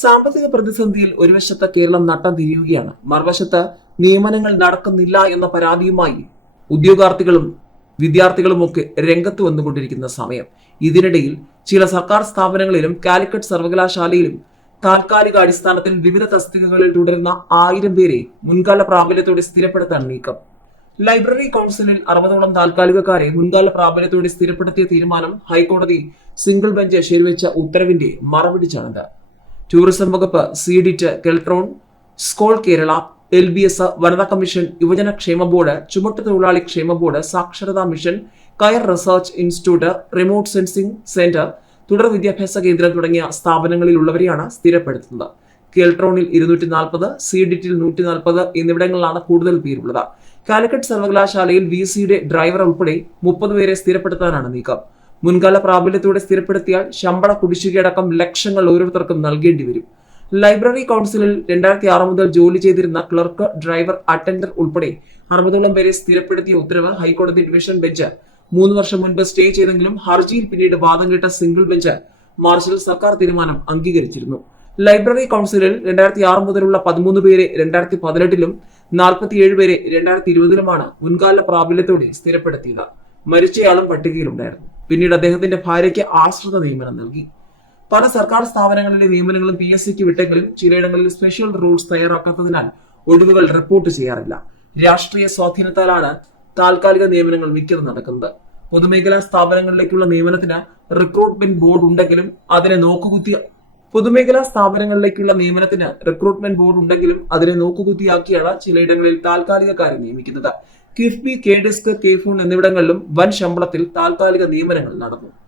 സാമ്പത്തിക പ്രതിസന്ധിയിൽ ഒരു വശത്ത് കേരളം നട്ടം തിരിയുകയാണ്, മറുവശത്ത് നിയമനങ്ങൾ നടക്കുന്നില്ല എന്ന പരാതിയുമായി ഉദ്യോഗാർത്ഥികളും വിദ്യാർത്ഥികളുമൊക്കെ രംഗത്ത് വന്നുകൊണ്ടിരിക്കുന്ന സമയം. ഇതിനിടയിൽ ചില സർക്കാർ സ്ഥാപനങ്ങളിലും കാലിക്കറ്റ് സർവകലാശാലയിലും താൽക്കാലിക അടിസ്ഥാനത്തിൽ വിവിധ തസ്തികകളിൽ തുടരുന്ന 1000 പേരെ മുൻകാല പ്രാബല്യത്തോടെ സ്ഥിരപ്പെടുത്താൻ നീക്കം. ലൈബ്രറി കൗൺസിലിൽ 60ഓളം താൽക്കാലികക്കാരെ മുൻകാല പ്രാബല്യത്തോടെ സ്ഥിരപ്പെടുത്തിയ തീരുമാനം ഹൈക്കോടതി സിംഗിൾ ബെഞ്ച് ശരിവെച്ച ഉത്തരവിന്റെ മറപിടിച്ചാണിത്. ടൂറിസം വകുപ്പ്, സിഡിറ്റ്, കെൽട്രോൺ, സ്കോൾ കേരള, LBS, വനിതാ കമ്മീഷൻ, യുവജന ക്ഷേമ ബോർഡ്, ചുമട്ടുതൊഴിലാളി ക്ഷേമ ബോർഡ്, സാക്ഷരതാ മിഷൻ, കയർ research institute, remote sensing centre, തുടർ വിദ്യാഭ്യാസ കേന്ദ്രം തുടങ്ങിയ സ്ഥാപനങ്ങളിലുള്ളവരെയാണ് സ്ഥിരപ്പെടുത്തുന്നത്. കെൽട്രോണിൽ 240, സിഡിറ്റിൽ 140 എന്നിവിടങ്ങളിലാണ് കൂടുതൽ പേരുള്ളത്. കാലിക്കറ്റ് സർവകലാശാലയിൽ VCയുടെ ഡ്രൈവർ ഉൾപ്പെടെ 30 പേരെ സ്ഥിരപ്പെടുത്താനാണ് നീക്കം. മുൻകാല പ്രാബല്യത്തോടെ സ്ഥിരപ്പെടുത്തിയാൽ ശമ്പള കുടിശ്ശികയടക്കം ലക്ഷങ്ങൾ ഓരോരുത്തർക്കും നൽകേണ്ടി വരും. ലൈബ്രറി കൗൺസിലിൽ 2006 മുതൽ ജോലി ചെയ്തിരുന്ന ക്ലർക്ക്, ഡ്രൈവർ, അറ്റൻഡർ ഉൾപ്പെടെ 60ഓളം പേരെ സ്ഥിരപ്പെടുത്തിയ ഉത്തരവ് ഹൈക്കോടതി ഡിവിഷൻ ബെഞ്ച് 3 വർഷം മുൻപ് സ്റ്റേ ചെയ്തെങ്കിലും ഹർജിയിൽ പിന്നീട് വാദം കേട്ട സിംഗിൾ ബെഞ്ച് മാർച്ചിൽ സർക്കാർ തീരുമാനം അംഗീകരിച്ചിരുന്നു. ലൈബ്രറി കൗൺസിലിൽ 2006 മുതലുള്ള 13 പേരെ 2018ലും 47 പേരെ 2020ലുമാണ് മുൻകാല പ്രാബല്യത്തോടെ സ്ഥിരപ്പെടുത്തിയത്. മരിച്ചയാളും പട്ടികയിലുണ്ടായിരുന്നു. പിന്നീട് അദ്ദേഹത്തിന്റെ ഭാര്യയ്ക്ക് ആശ്രിത നിയമനം നൽകി. പല സർക്കാർ സ്ഥാപനങ്ങളിലെ നിയമനങ്ങളും PSCക്ക് വിട്ടെങ്കിലും ചിലയിടങ്ങളിൽ സ്പെഷ്യൽ റൂൾസ് തയ്യാറാക്കാത്തതിനാൽ ഒഴിവുകൾ റിപ്പോർട്ട് ചെയ്യാറില്ല. രാഷ്ട്രീയ സ്വാധീനത്താലാണ് താൽക്കാലിക നിയമനങ്ങൾ മിക്കതും നടക്കുന്നത്. പൊതുമേഖലാ സ്ഥാപനങ്ങളിലേക്കുള്ള നിയമനത്തിന് റിക്രൂട്ട്മെന്റ് ബോർഡ് ഉണ്ടെങ്കിലും അതിനെ നോക്കുകുത്തിയാക്കിയാണ് ചിലയിടങ്ങളിൽ താൽക്കാലികക്കാരെ നിയമിക്കുന്നത്. കിഫ്ബി, KDISC, KFON എന്നിവിടങ്ങളിലും വൻ ശമ്പളത്തിൽ താൽക്കാലിക നിയമനങ്ങൾ നടന്നു.